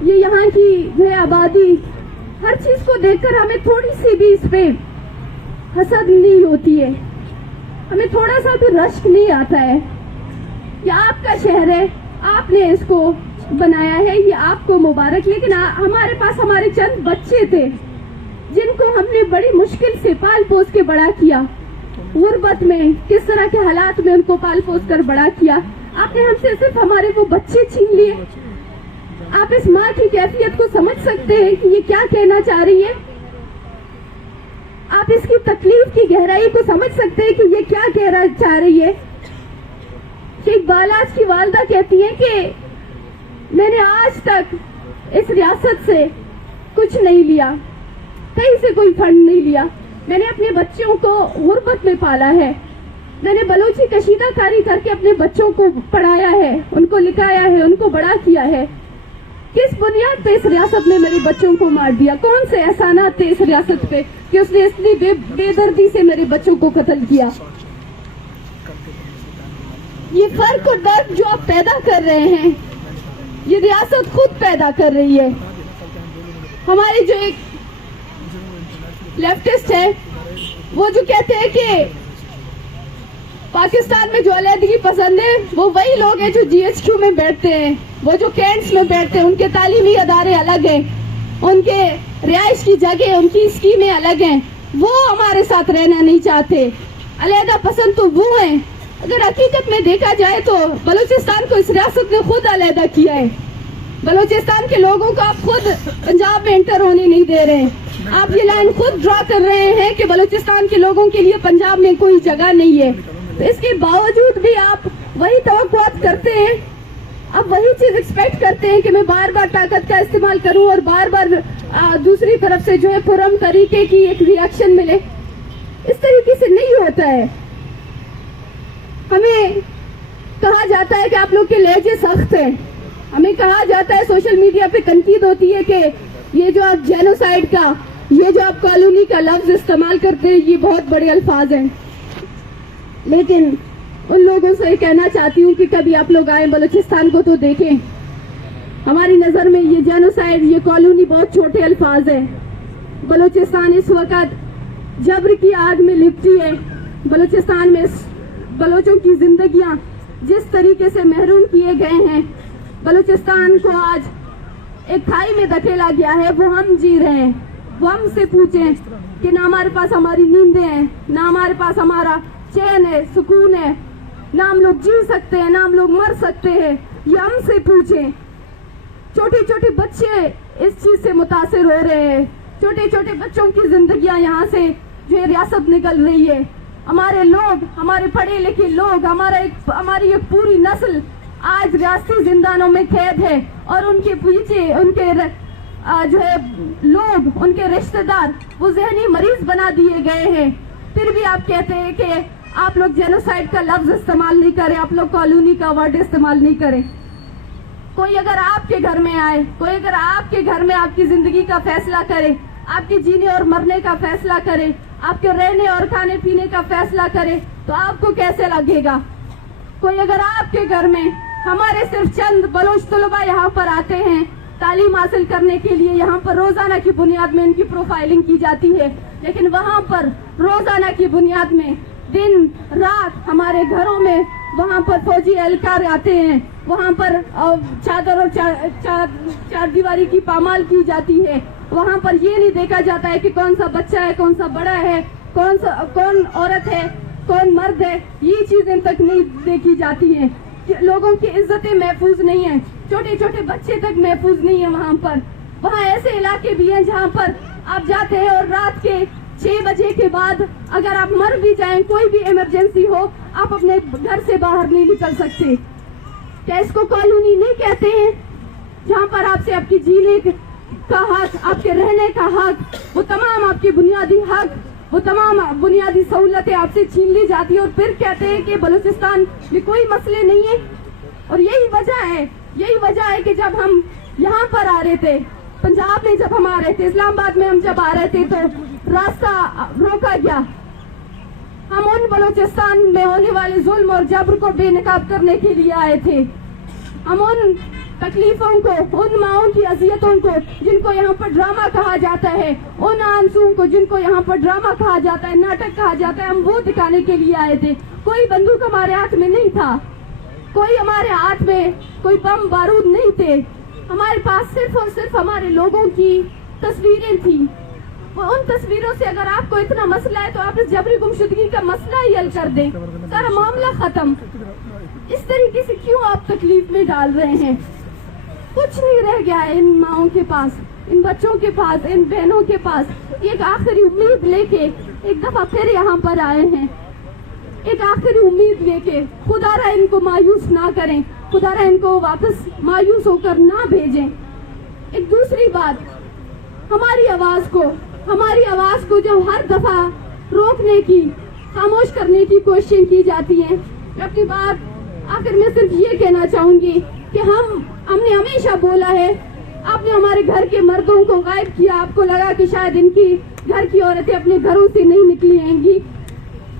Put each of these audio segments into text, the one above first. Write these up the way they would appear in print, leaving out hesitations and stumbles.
یہ یہاں کی جو ہے آبادی، ہر چیز کو دیکھ کر ہمیں تھوڑی سی بھی اس پہ حسد نہیں ہوتی ہے، ہمیں تھوڑا سا بھی رشک نہیں آتا ہے. یہ آپ کا شہر ہے، آپ نے اس کو بنایا ہے، یہ آپ کو مبارک. لیکن ہمارے پاس ہمارے چند بچے تھے جن کو ہم نے بڑی مشکل سے پال پوس کے بڑا کیا، غربت میں کس طرح کے حالات میں ان کو پال پوس کر بڑا کیا. آپ نے ہم سے صرف ہمارے وہ بچے چھین لیے. آپ اس ماں کی کیفیت کو سمجھ سکتے ہیں کہ یہ کیا کہنا چاہ رہی ہے؟ آپ اس کی تکلیف کی گہرائی کو سمجھ سکتے ہیں کہ یہ کیا کہنا چاہ رہی ہے؟ شیخ بالاج کی والدہ کہتی ہیں کہ میں نے آج تک اس ریاست سے کچھ نہیں لیا، کہیں سے کوئی فنڈ نہیں لیا. میں نے اپنے بچوں کو غربت میں پالا ہے، میں نے بلوچی کشیدہ کاری کر کے اپنے بچوں کو پڑھایا ہے، ان کو لکھایا ہے، ان کو بڑا کیا ہے. کس بنیاد پہ اس ریاست نے میرے بچوں کو مار دیا؟ کون سے احسانات تھے اس ریاست پہ کہ اس نے اتنی بے دردی سے میرے بچوں کو قتل کیا؟ یہ فرق اور درد جو آپ پیدا کر رہے ہیں، یہ ریاست خود پیدا کر رہی ہے. ہمارے جو ایک لیفٹسٹ ہے وہ جو کہتے ہیں کہ پاکستان میں جو علیحدگی پسند ہے وہ وہی لوگ ہیں جو جی ایچ کیو میں بیٹھتے ہیں، وہ جو کینٹس میں بیٹھتے ہیں. ان کے تعلیمی ادارے الگ ہیں، ان کے رہائش کی جگہ، ان کی اسکیمیں الگ ہیں. وہ ہمارے ساتھ رہنا نہیں چاہتے. علیحدہ پسند تو وہ ہیں. اگر حقیقت میں دیکھا جائے تو بلوچستان کو اس ریاست نے خود علیحدہ کیا ہے. بلوچستان کے لوگوں کو آپ خود پنجاب میں انٹر ہونے نہیں دے رہے ہیں. آپ یہ لائن خود ڈرا کر رہے ہیں کہ بلوچستان کے لوگوں کے لیے پنجاب میں کوئی جگہ نہیں ہے. اس کے باوجود بھی آپ وہی توقعات کرتے ہیں، آپ وہی چیز ایکسپیکٹ کرتے ہیں کہ میں بار بار طاقت کا استعمال کروں اور بار بار دوسری طرف سے جو ہے پرم طریقے کی ایک ری ایکشن ملے. اس طریقے سے نہیں ہوتا ہے. ہمیں کہا جاتا ہے کہ آپ لوگ کے لہجے سخت ہیں، ہمیں کہا جاتا ہے، سوشل میڈیا پہ تنقید ہوتی ہے کہ یہ جو آپ جینوسائیڈ کا، یہ جو آپ کالونی کا لفظ استعمال کرتے ہیں، یہ بہت بڑے الفاظ ہیں. لیکن ان لوگوں سے کہنا چاہتی ہوں کہ کبھی آپ لوگ آئیں بلوچستان کو تو دیکھیں. ہماری نظر میں یہ جینوسائیڈ، یہ کالونی بہت چھوٹے الفاظ ہیں. بلوچستان اس وقت جبر کی آگ میں لپٹی ہے. بلوچستان میں بلوچوں کی زندگیاں جس طریقے سے محروم کیے گئے ہیں، بلوچستان کو آج ایک کھائی میں دھکیلا گیا ہے. وہ ہم جی رہے ہیں. وہ ہم سے پوچھیں کہ نہ ہمارے پاس ہماری نیندیں ہیں، نہ ہمارے پاس ہمارا چین ہے، سکون ہے، نہ ہم لوگ جی سکتے ہیں، نہ ہم لوگ مر سکتے ہیں. یہ ہم سے پوچھیں. چھوٹے چھوٹے بچے اس چیز سے متاثر ہو رہے ہیں. چھوٹے چھوٹے بچوں کی زندگیاں یہاں سے جو ہے ریاست نکل رہی ہے. ہمارے لوگ، ہمارے پڑھے لکھے لوگ، ہماری ایک پوری نسل آج ریاستی زندانوں میں قید ہے. اور ان کے پیچھے ان کے جو ہے لوگ، ان کے رشتہ دار وہ ذہنی مریض بنا دیے گئے ہیں. پھر بھی آپ کہتے ہیں کہ آپ لوگ جینوسائیڈ کا لفظ استعمال نہیں کریں، آپ لوگ کالونی کا ورڈ استعمال نہیں کریں. کوئی اگر آپ کے گھر میں آئے، کوئی اگر آپ کے گھر میں آپ کی زندگی کا فیصلہ کرے، آپ کے جینے اور مرنے کا فیصلہ کرے، آپ کے رہنے اور کھانے پینے کا فیصلہ کرے تو آپ کو کیسے لگے گا؟ کوئی اگر آپ کے گھر میں، ہمارے صرف چند بلوچ طلباء یہاں پر آتے ہیں تعلیم حاصل کرنے کے لیے، یہاں پر روزانہ کی بنیاد میں ان کی پروفائلنگ کی جاتی ہے، لیکن وہاں پر روزانہ کی بنیاد میں دن رات ہمارے گھروں میں وہاں پر فوجی اہلکار آتے ہیں، وہاں پر چادر اور چار دیواری کی پامال کی جاتی ہے. وہاں پر یہ نہیں دیکھا جاتا ہے کہ کون سا بچہ ہے، کون سا بڑا ہے، کون عورت ہے، کون مرد ہے. یہ چیزیں تک نہیں دیکھی جاتی ہیں. لوگوں کی عزتیں محفوظ نہیں ہیں، چھوٹے چھوٹے بچے تک محفوظ نہیں ہیں وہاں پر. وہاں ایسے علاقے بھی ہیں جہاں پر آپ جاتے ہیں اور رات کے 6 بجے کے بعد اگر آپ مر بھی جائیں، کوئی بھی ایمرجنسی ہو، آپ اپنے گھر سے باہر نہیں نکل سکتے. کیا اس کو کالونی نہیں کہتے ہیں؟ جہاں پر آپ سے آپ کی جینے کا حق، آپ کے رہنے کا حق، وہ تمام آپ کے بنیادی حق، وہ تمام بنیادی سہولتیں آپ سے چھین لی جاتی ہے. اور پھر کہتے ہیں کہ بلوچستان میں کوئی مسئلے نہیں ہے. اور یہی وجہ ہے کہ جب ہم یہاں پر آ رہے تھے، پنجاب میں جب ہم آ رہے تھے، اسلام آباد میں ہم جب آ رہے تھے تو راستہ روکا گیا. ہم ان بلوچستان میں ہونے والے ظلم اور جبر کو بے نقاب کرنے کے لیے آئے تھے. ہم ان تکلیفوں کو، ان ماؤں کی اذیتوں کو جن کو یہاں پر ڈرامہ کہا جاتا ہے، ان آنسوؤں کو جن کو یہاں پر ڈرامہ کہا جاتا ہے، ناٹک کہا جاتا ہے، ہم وہ دکھانے کے لیے آئے تھے۔ کوئی بندوق ہمارے ہاتھ میں نہیں تھا، کوئی ہمارے ہاتھ میں کوئی بم بارود نہیں تھے، ہمارے پاس صرف اور صرف ہمارے لوگوں کی تصویریں تھیں۔ وہ ان تصویروں سے اگر آپ کو اتنا مسئلہ ہے تو آپ اس جبری گمشدگی کا مسئلہ ہی حل کر دیں، سارا معاملہ ختم۔ اس طریقے سے کیوں آپ تکلیف میں ڈال رہے ہیں؟ کچھ نہیں رہ گیا ہے ان ماؤں کے پاس، ان بچوں کے پاس، ان بہنوں کے پاس۔ ایک آخری امید لے کے ایک دفعہ پھر یہاں پر آئے ہیں، ایک آخری امید لے کے۔ خدا را ان کو مایوس نہ کریں، خدا را ان کو واپس مایوس ہو کر نہ بھیجیں۔ ایک دوسری بات، ہماری آواز کو جو ہر دفعہ روکنے کی، خاموش کرنے کی کوششیں کی جاتی ہیں، میں اپنی بات آخر میں صرف یہ کہنا چاہوں گی کہ ہم نے ہمیشہ بولا ہے، آپ نے ہمارے گھر کے مردوں کو غائب کیا، آپ کو لگا کہ شاید ان کی گھر کی عورتیں اپنے گھروں سے نہیں نکلی ہیں گی،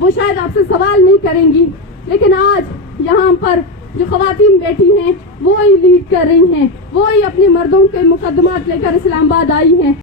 وہ شاید آپ سے سوال نہیں کریں گی، لیکن آج یہاں پر جو خواتین بیٹھی ہیں وہی لیڈ کر رہی ہیں، وہی اپنے مردوں کے مقدمات لے کر اسلام آباد آئی ہیں۔